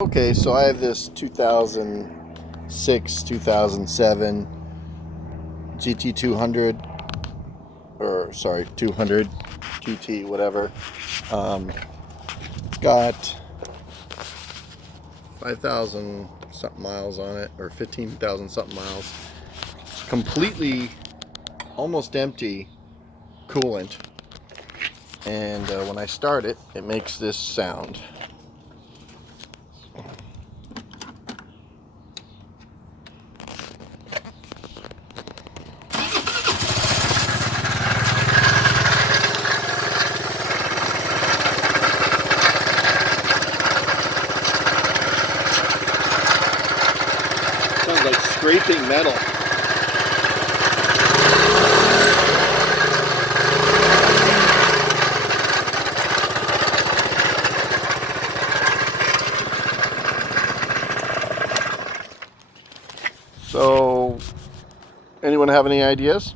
Okay, so I have this 2006, 2007 gt200, or sorry, 200 GT, whatever. It's got 5,000 something miles on it, or 15,000 something miles. Completely, almost empty coolant, and when I start it, it makes this sound. Sounds like scraping metal. So, anyone have any ideas?